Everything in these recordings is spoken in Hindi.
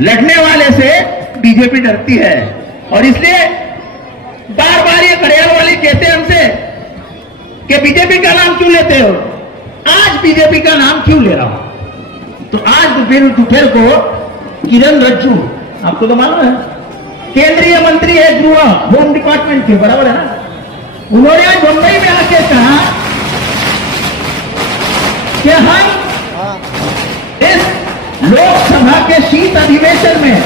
लड़ने वाले से बीजेपी डरती है और इसलिए बार बार ये खड़ियाल वाले कहते हैं हमसे कि बीजेपी का नाम क्यों लेते हो। आज बीजेपी का नाम क्यों ले रहा हूं, तो आज दोपहर को किरण रिजिजू, आपको तो मालूम है, केंद्रीय मंत्री है गृह होम डिपार्टमेंट के, बराबर है ना, उन्होंने आज मुंबई में आके कहा कि हम इस लोकसभा के शीत अधिवेशन में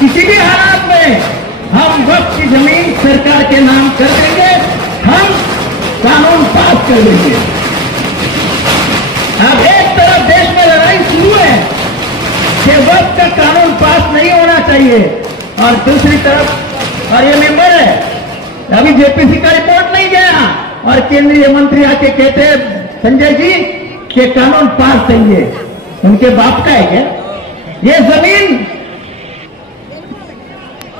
किसी भी हालात में हम वक्फ की जमीन सरकार के नाम कर देंगे, हम कानून पास कर देंगे। अब एक तरफ देश में लड़ाई शुरू है कि वक्फ का कानून पास नहीं होना चाहिए और दूसरी तरफ, और ये मेंबर है, अभी जेपीसी का रिपोर्ट नहीं गया और केंद्रीय मंत्री आके कहते हैं संजय जी कि कानून पास चाहिए। उनके बाप का है क्या ये जमीन?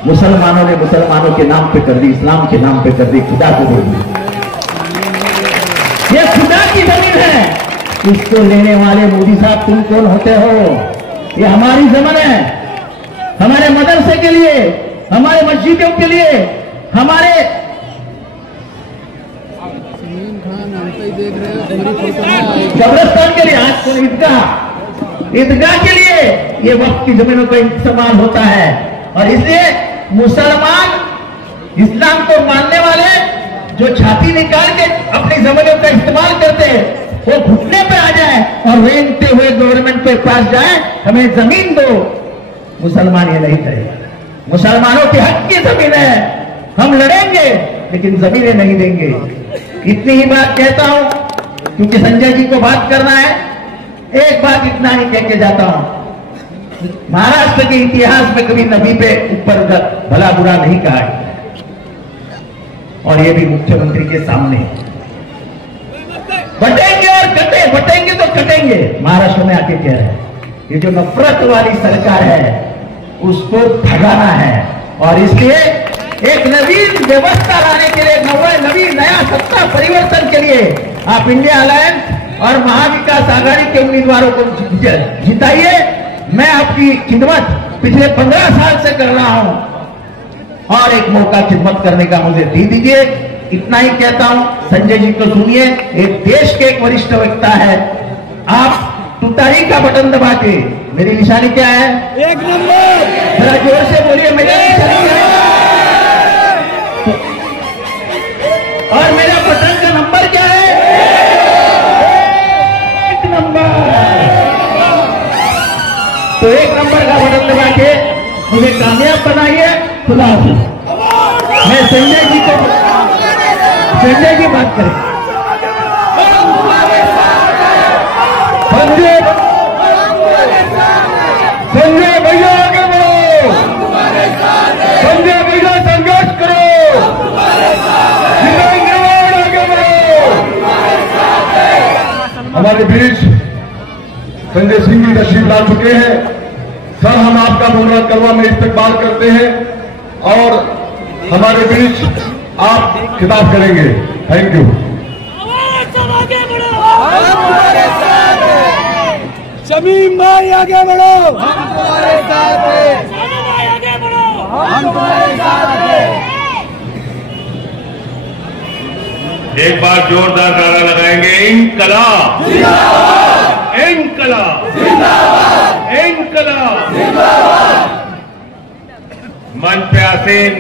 मुसलमानों ने मुसलमानों के नाम पे कर दी, इस्लाम के नाम पे कर दी, खुदा को दे दी। ये खुदा की जमीन है, इसको लेने वाले मोदी साहब तुम कौन होते हो? ये हमारी जमीन है, हमारे मदरसे के लिए, हमारे मस्जिदों के लिए, हमारे कब्रिस्तान के लिए, आज को ईदगाह के लिए ये वक्फ की जमीनों का इस्तेमाल होता है। और इसलिए मुसलमान इस्लाम को मानने वाले जो छाती निकाल के अपनी जमीनों का इस्तेमाल करते हैं वो घुटने पे आ जाए और रेंगते हुए गवर्नमेंट के पास जाए, हमें जमीन दो। मुसलमान ये नहीं करेगा, मुसलमानों के हक की जमीन है, हम लड़ेंगे लेकिन जमीनें नहीं देंगे। इतनी ही बात कहता हूं क्योंकि संजय जी को बात करना है। एक बात इतना ही कह के जाता हूं, महाराष्ट्र के इतिहास में कभी नबी पे ऊपर भला बुरा नहीं कहा है और ये भी मुख्यमंत्री के सामने। बटेंगे और बटेंगे तो कटेंगे, महाराष्ट्र में आके कह रहे हैं। ये जो नफरत वाली सरकार है उसको भगाना है और इसलिए एक नवीन व्यवस्था लाने के लिए, नया सत्ता परिवर्तन के लिए आप इंडिया अलायंस और महाविकास आघाड़ी के उम्मीदवारों को जिताइए। मैं आपकी खिदमत पिछले 15 साल से कर रहा हूं और एक मौका खिदमत करने का मुझे दे दीजिए। इतना ही कहता हूं, संजय जी को सुनिए, एक देश के एक वरिष्ठ वक्ता है, आप तुतारी का बटन दबा के, मेरी निशानी क्या है? एक नंबर। जरा जोर से बोलिए, मेरी निशानी क्या है? और मेरा बटन का नंबर क्या है? एक नंबर। तो एक नंबर का बटन दबा के मुझे कामयाब बनाइए। खुदा हाफिज़। मैं संजय जी को, संजय जी बात करें। संजय भैया आगे बढ़ो, संजय भैया संघर्ष करो, आगे बढ़ो। हमारे बीच संजय सिंह जी तशरीफ ला चुके हैं। सर, हम आपका मुमरा करवा में इस्तकबाल करते हैं और हमारे बीच आप खिताब करेंगे। Thank you. शमीम भाई आगे बढ़ो, हम तुम्हारे साथ हैं, भाई आगे बढ़ो, हम तुम्हारे साथ हैं। एक बार जोरदार नारा लगाएंगे, इंकलाब जिंदाबाद, इंकलाब जिंदाबाद, इंकलाब जिंदाबाद। मंच पे आसीन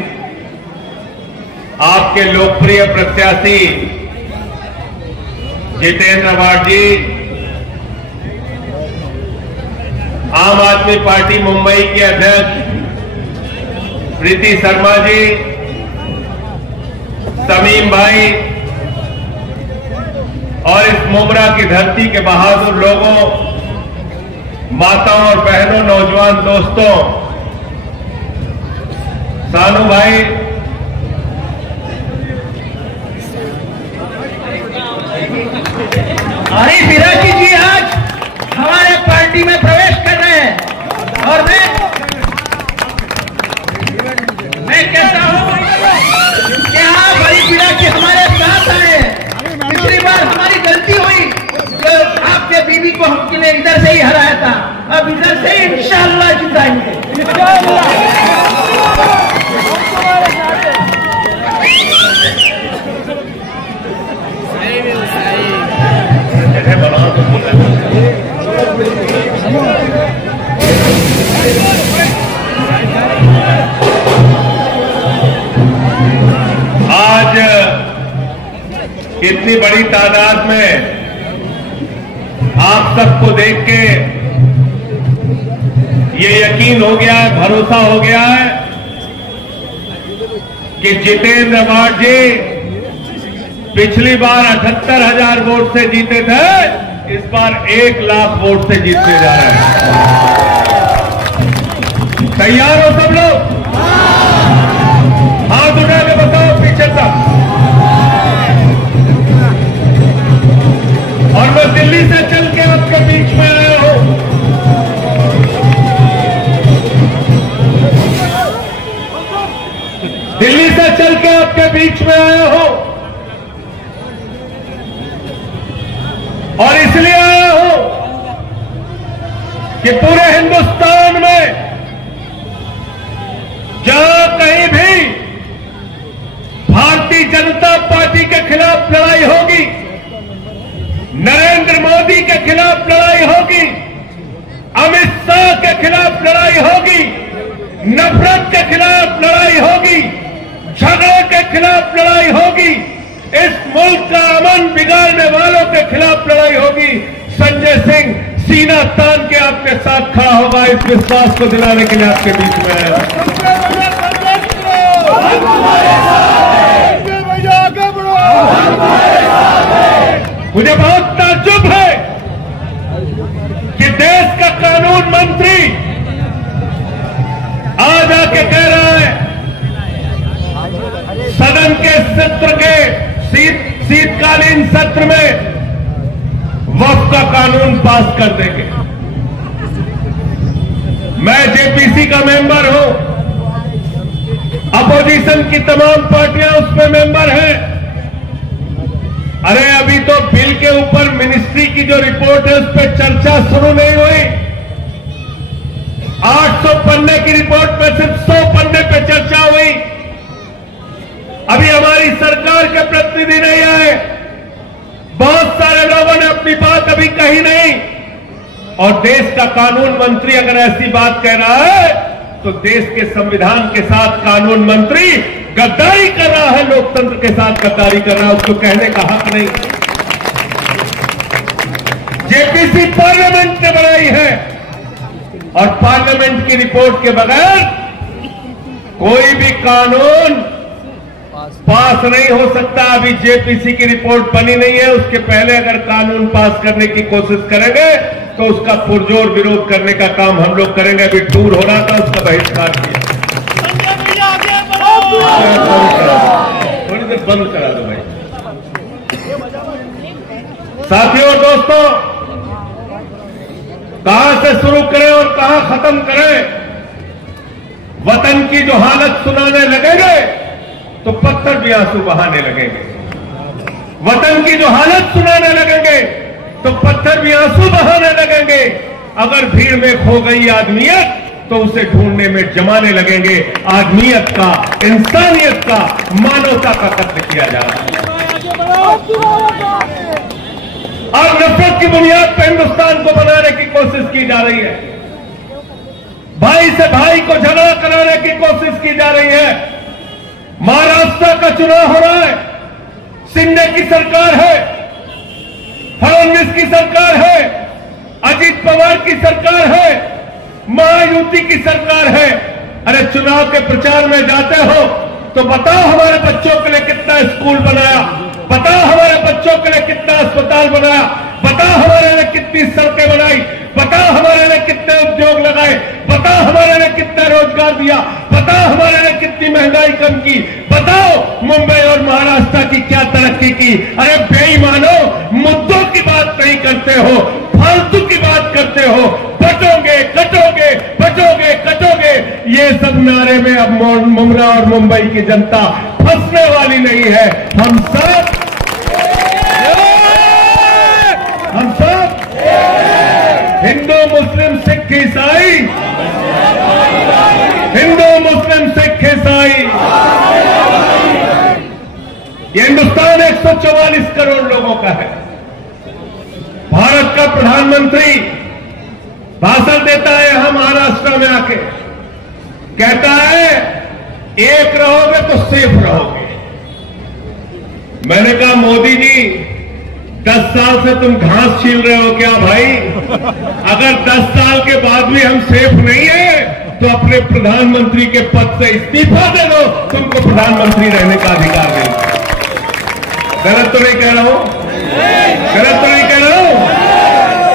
आपके लोकप्रिय प्रत्याशी जितेंद्र अवार्ड जी, आम आदमी पार्टी मुंबई के अध्यक्ष प्रीति शर्मा जी, तमीम भाई और इस मुमरा की धरती के बहादुर लोगों, माताओं और बहनों, नौजवान दोस्तों, सानू भाई, अरे बिराजी जी आज हमारे पार्टी में प्रवेश कर रहे हैं और मैं कहता हूं कि आप हरी बिराजी हमारे साथ आए। पिछली बार हमारी गलती हुई तो आपने बीबी को हमने इधर से ही हराया था, अब इधर से इंशाअल्लाह जिताएंगे। आज इतनी बड़ी तादाद में आप सबको देख के ये यकीन हो गया है, भरोसा हो गया है कि जितेंद्र अवार्ड जी पिछली बार 78,000 वोट से जीते थे, इस बार 1 लाख वोट से जीतने जा रहे हैं। तैयार हो सब लोग? हाथ उठा के बताओ पीछे तक। और मैं दिल्ली से चल के आपके बीच में आया हूं। दिल्ली से चल के आपके बीच में आया हूं और इसलिए आया हूं कि पूरे हिंदुस्तान में जहां कहीं भी भारतीय जनता पार्टी के खिलाफ लड़ाई होगी, नरेंद्र मोदी के खिलाफ लड़ाई होगी, अमित शाह के खिलाफ लड़ाई होगी, नफरत के खिलाफ लड़ाई होगी, झगड़े के खिलाफ लड़ाई होगी, इस मुल्क का अमन बिगाड़ने वालों के खिलाफ लड़ाई होगी, संजय सिंह सीना तान के आपके साथ खड़ा होगा। इस विश्वास को दिलाने के लिए आपके बीच में है। मुझे बहुत ताज्जुब है कि देश का कानून मंत्री आज आके कह रहा है सदन के सत्र के शीतकालीन सत्र में वक्फ का कानून पास कर देंगे। मैं जेपीसी का मेंबर हूं, अपोजिशन की तमाम पार्टियां उसमें मेंबर हैं। अरे अभी तो बिल के ऊपर मिनिस्ट्री की जो रिपोर्ट है उस पर चर्चा शुरू नहीं हुई। 800 पन्ने की रिपोर्ट में सिर्फ 100 पन्ने पे चर्चा हुई। अभी हमारी सरकार के प्रतिनिधि नहीं आए, बहुत सारे लोगों ने अपनी बात अभी कही नहीं। और देश का कानून मंत्री अगर ऐसी बात कह रहा है तो देश के संविधान के साथ कानून मंत्री गद्दारी कर रहा है, लोकतंत्र के साथ गद्दारी कर रहा है, उसको कहने का हक नहीं। जेपीसी पार्लियामेंट ने बनाई है और पार्लियामेंट की रिपोर्ट के बगैर कोई भी कानून पास नहीं हो सकता। अभी जेपीसी की रिपोर्ट बनी नहीं है, उसके पहले अगर कानून पास करने की कोशिश करेंगे तो उसका पुरजोर विरोध करने का काम हम लोग करेंगे। अभी टूर हो रहा था, उसका बहिष्कार किया। थोड़ी देर बंद करा दो भाई। साथियों और दोस्तों, कहां से शुरू करें और कहां खत्म करें? वतन की जो हालत सुनाने लगेंगे तो पत्थर भी आंसू बहाने लगेंगे। वतन की जो हालत सुनाने लगेंगे तो पत्थर भी आंसू बहाने लगेंगे। अगर भीड़ में खो गई आदमियत तो उसे ढूंढने में जमाने लगेंगे। आदमियत का, इंसानियत का, मानवता का कत्ल किया जा रहा है और नफरत की बुनियाद पर हिंदुस्तान को बनाने की कोशिश की जा रही है। भाई से भाई को झगड़ा कराने की कोशिश की जा रही है। महाराष्ट्र का चुनाव हो रहा है, शिंदे की सरकार है, फडणवीस की सरकार है, अजित पवार की सरकार है, महायुति की सरकार है। अरे चुनाव के प्रचार में जाते हो तो बताओ हमारे बच्चों के लिए कितना स्कूल बनाया, बताओ हमारे बच्चों के लिए कितना अस्पताल बनाया, बताओ हमारे लिए कितनी सड़कें बनाई, बताओ हमारे लिए कितने उद्योग लगाए, बताओ हमारे लिए कितना रोजगार दिया, बताओ हमारे लिए कितनी महंगाई कम की, बताओ मुंबई और महाराष्ट्र की क्या तरक्की की। अरे बेईमानो, मुद्दों की बात नहीं करते हो, फालतू की बात करते हो। बटोगे कटोगे, बटोगे कटोगे, ये सब नारे में अब मुमरा और मुंबई की जनता फंसने वाली नहीं है। हम सब हिंदू, मुस्लिम, सिख, ईसाई ये हिंदुस्तान 144 करोड़ लोगों का है। भारत का प्रधानमंत्री भाषण देता है यहां महाराष्ट्र में आके, कहता है एक रहोगे तो सेफ रहोगे। मैंने कहा मोदी जी 10 साल से तुम घास छील रहे हो क्या भाई? अगर 10 साल के बाद भी हम सेफ नहीं है तो अपने प्रधानमंत्री के पद से इस्तीफा दे दो, तुमको प्रधानमंत्री रहने का अधिकार नहीं। गलत तो नहीं कह रहा हूं? गलत तो नहीं कह रहा हूं?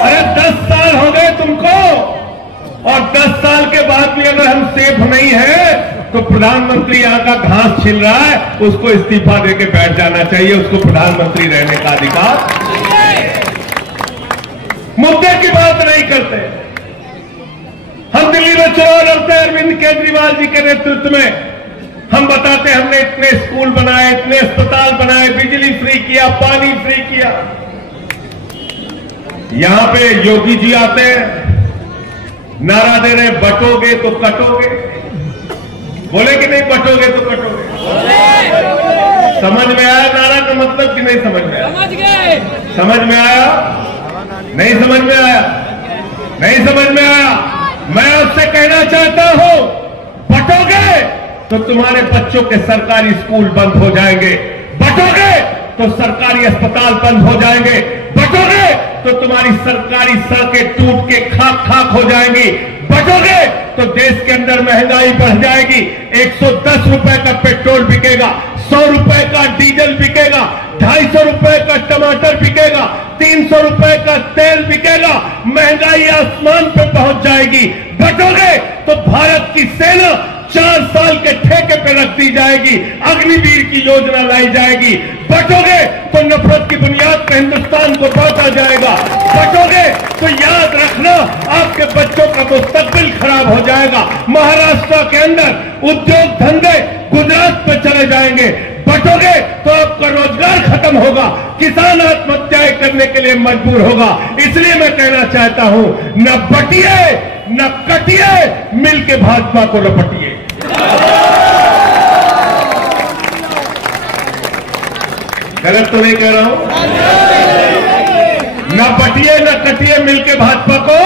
अरे 10 साल हो गए तुमको, और 10 साल के बाद भी अगर हम सेफ नहीं है तो प्रधानमंत्री यहां का घास छिल रहा है, उसको इस्तीफा देके बैठ जाना चाहिए, उसको प्रधानमंत्री रहने का अधिकार। मुद्दे की बात नहीं करते। हम दिल्ली में चुनाव लड़ते हैं अरविंद केजरीवाल जी के नेतृत्व में, हम बताते हमने इतने स्कूल बनाए, इतने अस्पताल बनाए, बिजली फ्री किया, पानी फ्री किया। यहां पे योगी जी आते हैं, नारा दे रहे बटोगे तो कटोगे। बोले कि नहीं बटोगे तो कटोगे? समझ में आया नारा का मतलब कि नहीं समझ में आया? समझ गए। समझ में आया? नहीं समझ में आया? नहीं समझ में आया? मैं आपसे कहना चाहता हूं, बटोगे तो तुम्हारे बच्चों के सरकारी स्कूल बंद हो जाएंगे, बटोगे तो सरकारी अस्पताल बंद हो जाएंगे, बटोगे तो तुम्हारी सरकारी सड़कें टूट के खाक खाक हो जाएंगी, बटोगे तो देश के अंदर महंगाई बढ़ जाएगी। 110 रुपए का पेट्रोल बिकेगा, 100 रुपए का डीजल बिकेगा, 250 रुपए का टमाटर बिकेगा, 300 रुपए का तेल बिकेगा, महंगाई आसमान पे पहुंच जाएगी। बटोगे तो भारत की सेना 4 साल के ठेके पे रख दी जाएगी, अग्निवीर की योजना लाई जाएगी। बटोगे तो नफरत की बुनियाद पर हिंदुस्तान को बांटा जाएगा। बटोगे तो याद रखना आपके बच्चों का मुस्तकबिल खराब हो जाएगा। महाराष्ट्र के अंदर उद्योग धंधे गुजरात पे चले जाएंगे। बटोगे तो आपका रोजगार खत्म होगा, किसान आत्महत्याएं करने के लिए मजबूर होगा। इसलिए मैं कहना चाहता हूं, न बटिए न कटिए, मिलके भाजपा को लपटिए। गलत तो नहीं कह रहा हूं? न बटिए न कटिए, मिलके भाजपा को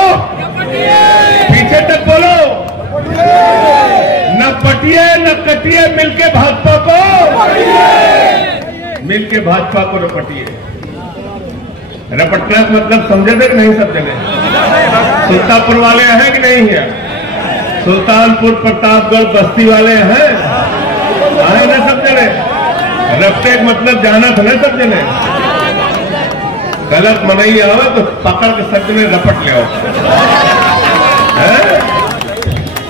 पीछे तक बोलो। न बटिए न कटिए, मिलके भाजपा को, मिलके भाजपा को रपटिए। रपटना का मतलब समझे थे कि नहीं समझे? सुल्तानपुर वाले हैं कि नहीं है? सुल्तानपुर, प्रतापगढ़, बस्ती वाले हैं, आए ना समझे रहे? रपटे का मतलब जाना था ना समझे ने? गलत मनई आवे तो पकड़ के सच में रपट ले आओ।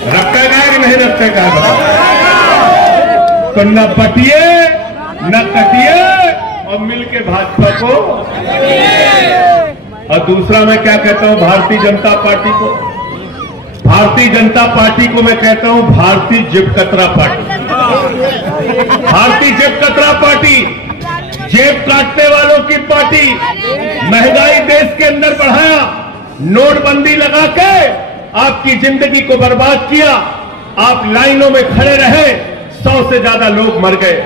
रपटे का है कि नहीं रपटे का है? तो न बटिए न कटिए और मिलके भाजपा को। और दूसरा मैं क्या कहता हूं भारतीय जनता पार्टी को, भारतीय जनता पार्टी को मैं कहता हूं भारतीय जेब कतरा पार्टी। भारतीय जेब कतरा पार्टी, जेब काटने वालों की पार्टी। महंगाई देश के अंदर बढ़ाया, नोटबंदी लगा के आपकी जिंदगी को बर्बाद किया। आप लाइनों में खड़े रहे, 100 से ज्यादा लोग मर गए।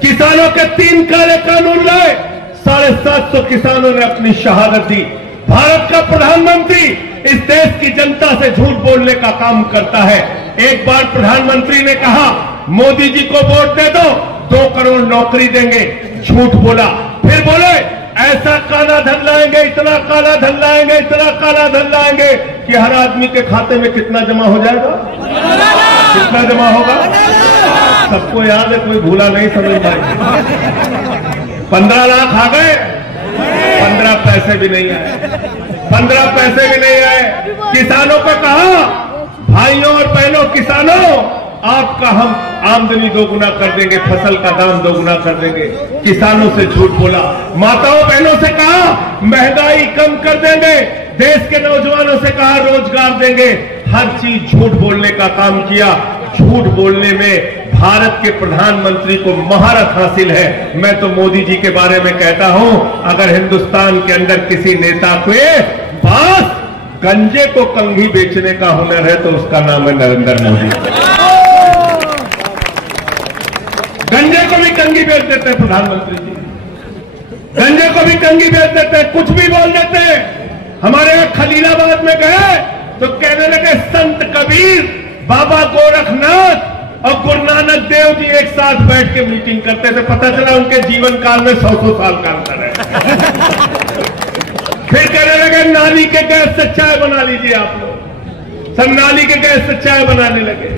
किसानों के 3 काले कानून लाए, 750 किसानों ने अपनी शहादत दी। भारत का प्रधानमंत्री इस देश की जनता से झूठ बोलने का काम करता है। एक बार प्रधानमंत्री ने कहा मोदी जी को वोट दे दो, 2 करोड़ नौकरी देंगे, झूठ बोला। फिर बोले ऐसा काला धन लाएंगे, इतना काला धन लाएंगे, इतना काला धन लाएंगे कि हर आदमी के खाते में कितना जमा हो जाएगा? कितना जमा होगा? सबको याद है, कोई भूला नहीं, समझ पाए। 15 लाख आ गए, 15 पैसे भी नहीं आए, 15 पैसे भी नहीं आए। किसानों को कहा भाइयों और बहनों किसानों, आपका हम आमदनी दोगुना कर देंगे, फसल का दाम दोगुना कर देंगे। किसानों से झूठ बोला। माताओं बहनों से कहा महंगाई कम कर देंगे, देश के नौजवानों से कहा रोजगार देंगे। हर चीज झूठ बोलने का काम किया। झूठ बोलने में भारत के प्रधानमंत्री को महारत हासिल है। मैं तो मोदी जी के बारे में कहता हूं, अगर हिंदुस्तान के अंदर किसी नेता के पास गंजे को कंघी बेचने का हुनर है तो उसका नाम है नरेंद्र मोदी। गंजे को भी कंगी बेच देते हैं प्रधानमंत्री जी, गंजे को भी कंगी बेच देते हैं, कुछ भी बोल देते हैं। हमारे यहाँ खलीलाबाद में गए तो कहने लगे संत कबीर, बाबा गोरखनाथ और गुरु नानक देव जी एक साथ बैठ के मीटिंग करते थे। पता चला उनके जीवन काल में 100 साल का अंतर है। फिर कहने लगे नाली के गैस से चाय बना लीजिए आप लोग, सब नाली के गैस से चाय बनाने लगे।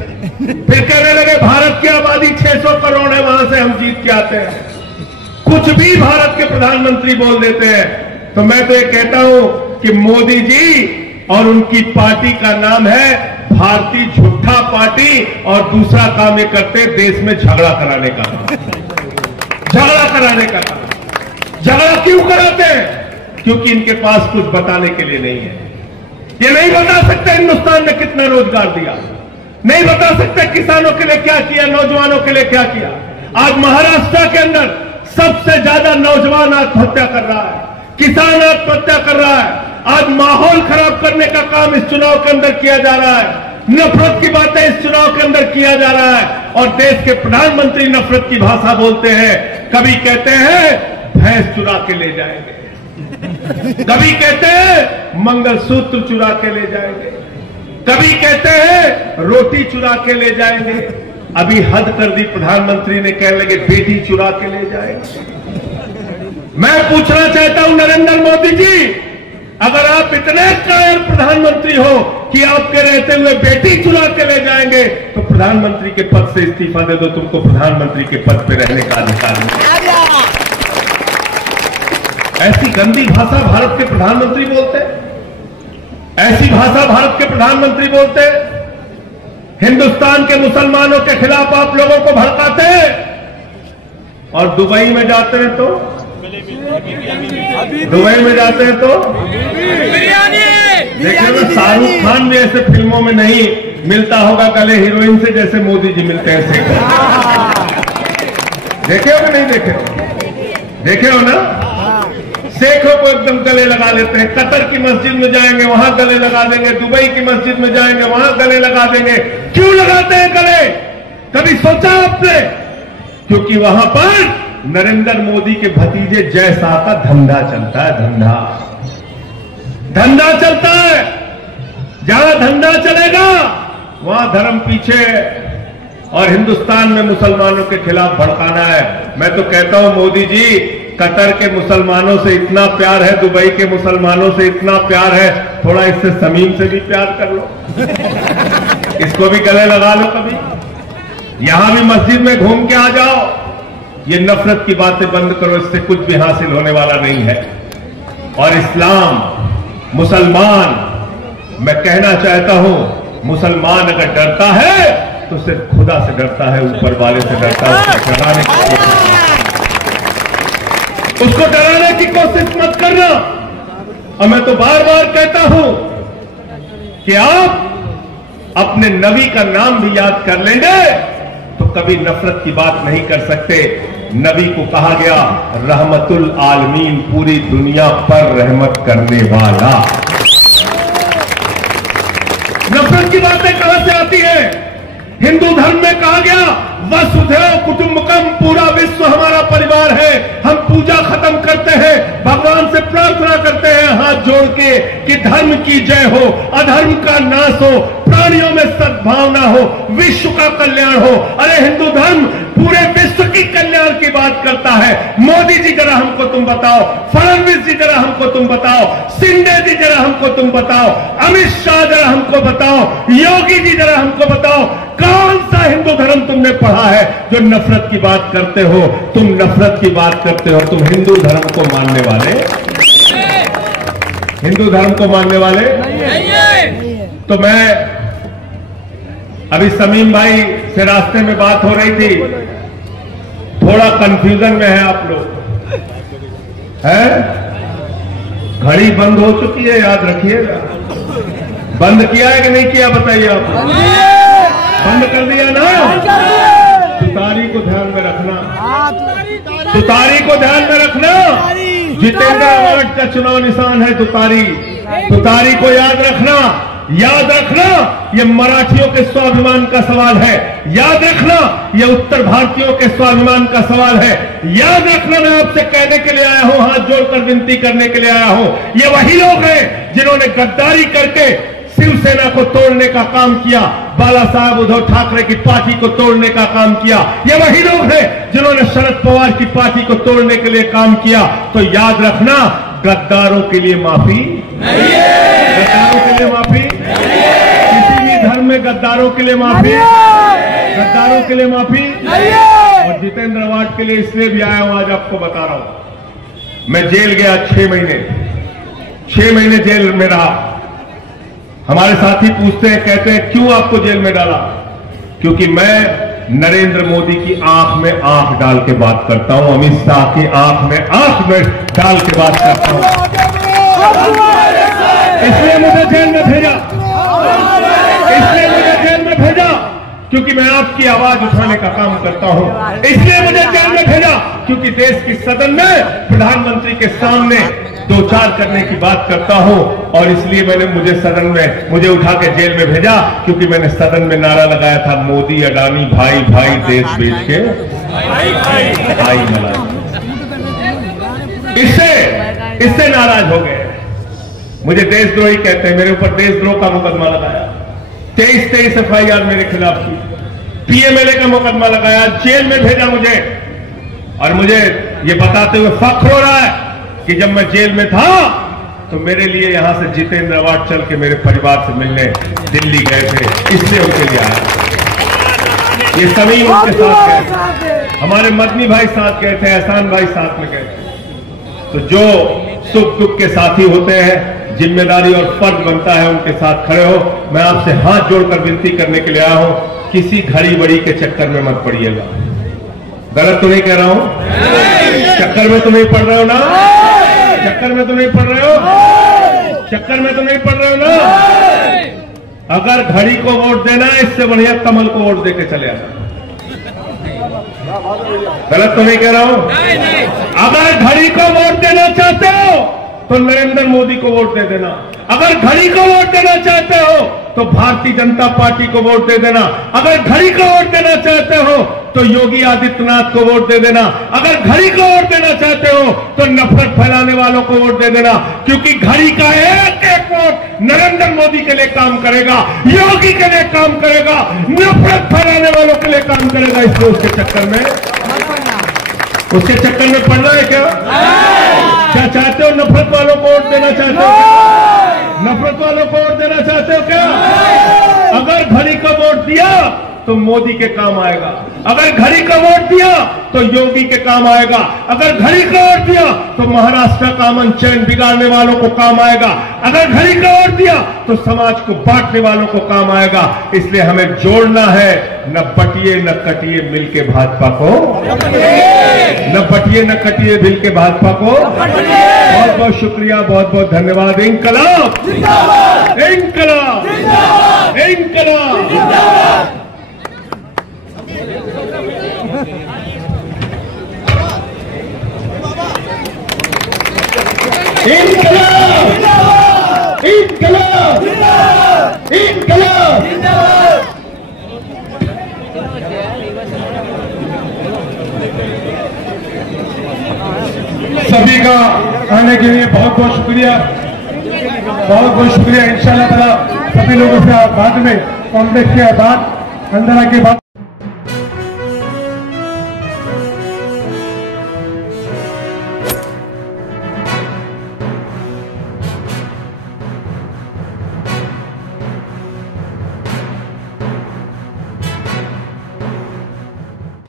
फिर कहने लगे भारत की आबादी 600 करोड़ है, वहां से हम जीत के आते हैं। कुछ भी भारत के प्रधानमंत्री बोल देते हैं। तो मैं तो ये कहता हूं कि मोदी जी और उनकी पार्टी का नाम है भारतीय झूठा पार्टी, और दूसरा काम ये करते देश में झगड़ा कराने का, झगड़ा कराने का काम। झगड़ा क्यों कराते हैं? क्योंकि इनके पास कुछ बताने के लिए नहीं है। ये नहीं बता सकते हिंदुस्तान ने कितना रोजगार दिया, नहीं बता सकते किसानों के लिए क्या किया, नौजवानों के लिए क्या किया। आज महाराष्ट्र के अंदर सबसे ज्यादा नौजवान आत्महत्या कर रहा है, किसान आत्महत्या कर रहा है। आज माहौल खराब करने का काम इस चुनाव के अंदर किया जा रहा है, नफरत की बातें इस चुनाव के अंदर किया जा रहा है, और देश के प्रधानमंत्री नफरत की भाषा बोलते हैं। कभी कहते हैं भैंस चुरा के ले जाएंगे, कभी कहते हैं मंगलसूत्र चुरा के ले जाएंगे, कभी कहते हैं रोटी चुरा के ले जाएंगे। अभी हद कर दी, प्रधानमंत्री ने कहने लगे बेटी चुरा के ले जाएंगे। मैं पूछना चाहता हूं नरेंद्र मोदी जी, अगर आप इतने कायर प्रधानमंत्री हो कि आपके रहते हुए बेटी चुरा के ले जाएंगे, तो प्रधानमंत्री के पद से इस्तीफा दे दो, तुमको प्रधानमंत्री के पद पे रहने का अधिकार नहीं। ऐसी गंदी भाषा भारत के प्रधानमंत्री बोलते, ऐसी भाषा भारत के प्रधानमंत्री बोलते। हिंदुस्तान के मुसलमानों के खिलाफ आप लोगों को भड़काते हैं, और दुबई में जाते हैं तो देखिए, शाहरुख खान भी ऐसे फिल्मों में नहीं मिलता होगा गले हीरोइन से जैसे मोदी जी मिलते हैं। देखे हो कि नहीं देखे हो? देखे हो ना? शेखों को एकदम गले लगा लेते हैं। कतर की मस्जिद में जाएंगे वहां गले लगा देंगे, दुबई की मस्जिद में जाएंगे वहां गले लगा देंगे। क्यों लगाते हैं गले? कभी सोचा आपने? क्योंकि वहां पर नरेंद्र मोदी के भतीजे जय शाह का धंधा चलता है, धंधा चलता है। जहां धंधा चलेगा वहां धर्म पीछे, और हिंदुस्तान में मुसलमानों के खिलाफ भड़काना है। मैं तो कहता हूं मोदी जी, कतर के मुसलमानों से इतना प्यार है, दुबई के मुसलमानों से इतना प्यार है, थोड़ा इससे समीम से भी प्यार कर लो, इसको भी गले लगा लो। कभी यहां भी मस्जिद में घूम के आ जाओ। ये नफरत की बातें बंद करो, इससे कुछ भी हासिल होने वाला नहीं है। और इस्लाम, मुसलमान, मैं कहना चाहता हूं, मुसलमान अगर डरता है तो सिर्फ खुदा से डरता है, ऊपर वाले से डरता है। उसको डराने की कोशिश मत करना। और मैं तो बार बार कहता हूं कि आप अपने नबी का नाम भी याद कर लेंगे तो कभी नफरत की बात नहीं कर सकते। नबी को कहा गया रहमतुल आलमीन, पूरी दुनिया पर रहमत करने वाला। नफरत की बातें कहां से आती है? हिंदू धर्म में कहा गया वसुधैव कुटुंबकम, पूरा विश्व हमारा परिवार है। हम पूजा खत्म करते हैं, भगवान से प्रार्थना करते हैं हाथ जोड़ के कि धर्म की जय हो, अधर्म का नाश हो, प्राणियों में सद्भावना हो, विश्व का कल्याण हो। अरे हिंदू धर्म पूरे विश्व की कल्याण की बात करता है। मोदी जी जरा हमको तुम बताओ, फडणवीस जी जरा हमको तुम बताओ, शिंदे जी जरा हमको तुम बताओ, अमित शाह जरा हमको बताओ, योगी जी जरा हमको बताओ, कौन सा हिंदू धर्म तुमने पढ़ा है जो नफरत की बात करते हो? तुम नफरत की बात करते हो। तुम हिंदू धर्म को मानने वाले, हिंदू धर्म को मानने वाले तो मैं अभी समीम भाई से रास्ते में बात हो रही थी, थोड़ा कंफ्यूजन में है आप लोग, है? घड़ी बंद हो चुकी है, याद रखिएगा। बंद किया है कि नहीं किया बताइए आप? बंद कर दिया ना? तुतारी को ध्यान में रखना, तुतारी को ध्यान में रखना। जितेंद्र अवार्ड का चुनाव निशान है तुतारी, तुतारी को याद रखना। याद रखना ये मराठियों के स्वाभिमान का सवाल है, याद रखना ये उत्तर भारतीयों के स्वाभिमान का सवाल है, याद रखना मैं आपसे कहने के लिए आया हूं, हाथ जोड़कर विनती करने के लिए आया हूं। ये वही लोग हैं जिन्होंने गद्दारी करके शिवसेना को तोड़ने का काम किया, बाला साहब उद्धव ठाकरे की पार्टी को तोड़ने का काम किया। ये वही लोग हैं जिन्होंने शरद पवार की पार्टी को तोड़ने के लिए काम किया। तो याद रखना गद्दारों के लिए माफी नहीं है, गद्दारों के लिए माफी नहीं है, किसी भी धर्म में गद्दारों के लिए माफी, गद्दारों के लिए माफी नहीं है। और जितेंद्र अवार्ड के लिए इसलिए भी आया हूं, आज आपको बता रहा हूं। मैं जेल गया 6 महीने जेल में रहा। हमारे साथी पूछते हैं, कहते हैं क्यों आपको जेल में डाला? क्योंकि मैं नरेंद्र मोदी की आंख में आंख डाल के बात करता हूं, अमित शाह की आंख में डाल के बात करता हूं, इसलिए मुझे जेल में भेजा, इसलिए मुझे जेल में भेजा क्योंकि मैं आपकी आवाज उठाने का काम करता हूं, इसलिए मुझे जेल में भेजा क्योंकि देश की सदन में प्रधानमंत्री के सामने 2-4 करने की बात करता हूं, और इसलिए मुझे सदन में मुझे उठा के जेल में भेजा क्योंकि मैंने सदन में नारा लगाया था, मोदी अडानी भाई भाई देश बेच के भाई मिला। इससे नाराज हो गए, मुझे देशद्रोही कहते हैं, मेरे ऊपर देशद्रोह का मुकदमा लगाया, 23 FIR मेरे खिलाफ की, PMLA का मुकदमा लगाया, जेल में भेजा मुझे। और मुझे ये बताते हुए फख्र हो रहा है कि जब मैं जेल में था तो मेरे लिए यहां से जितेंद्र अवार्ड चल के मेरे परिवार से मिलने दिल्ली गए थे, इसलिए उनके लिए आया। ये सभी उनके साथ गए, हमारे मदनी भाई साथ गए थे, एहसान भाई साथ में गए थे। तो जो सुख दुख के साथी होते हैं, जिम्मेदारी और फर्ज बनता है उनके साथ खड़े हो। मैं आपसे हाथ जोड़कर विनती करने के लिए आया हूं, किसी घड़ी बड़ी के चक्कर में मत पड़िएगा। गलत तो नहीं कह रहा हूं? चक्कर में तो नहीं पड़ रहे हो ना? चक्कर में तो नहीं पड़ रहे हो? चक्कर में तो नहीं पड़ रहे हो ना? अगर घड़ी को वोट देना है, इससे बढ़िया कमल को वोट देके चले आना। गलत तो नहीं कह रहा हूं? अगर घड़ी को वोट देना चाहते हो तो नरेंद्र मोदी को वोट दे देना, अगर घड़ी को वोट देना चाहते हो तो भारतीय जनता पार्टी को वोट दे देना, अगर घड़ी को वोट देना चाहते हो तो योगी आदित्यनाथ को वोट दे देना, अगर घड़ी को वोट देना चाहते हो तो नफरत फैलाने वालों को वोट दे देना, क्योंकि घड़ी का एक एक वोट नरेंद्र मोदी के लिए काम करेगा, योगी के लिए काम करेगा, नफरत फैलाने वालों के लिए काम करेगा। इसलिए उसके चक्कर में पड़ना है क्या? क्या चाहते हो? नफरत वालों को वोट देना चाहते हो? नफरत वालों को वोट देना चाहते हो क्या? अगर घड़ी को वोट दिया तो मोदी के काम आएगा, अगर घड़ी का वोट दिया तो योगी के काम आएगा, अगर घड़ी का वोट दिया तो महाराष्ट्र का अमन चैन बिगाड़ने वालों को काम आएगा, अगर घड़ी का वोट दिया तो समाज को बांटने वालों को काम आएगा। इसलिए हमें जोड़ना है, न बटिए न कटिए मिलके भाजपा को, न बटिए न कटिए मिलके भाजपा को। बहुत बहुत शुक्रिया, बहुत बहुत धन्यवाद। इंकलाब इंकलाब इंकलाब। इंकलाब इंकलाब इंकलाब। सभी का आने के लिए बहुत बहुत शुक्रिया, बहुत बहुत शुक्रिया। इंशाल्लाह ताला सभी लोगों से बाद में कांग्रेस के बाद अंदर के बाद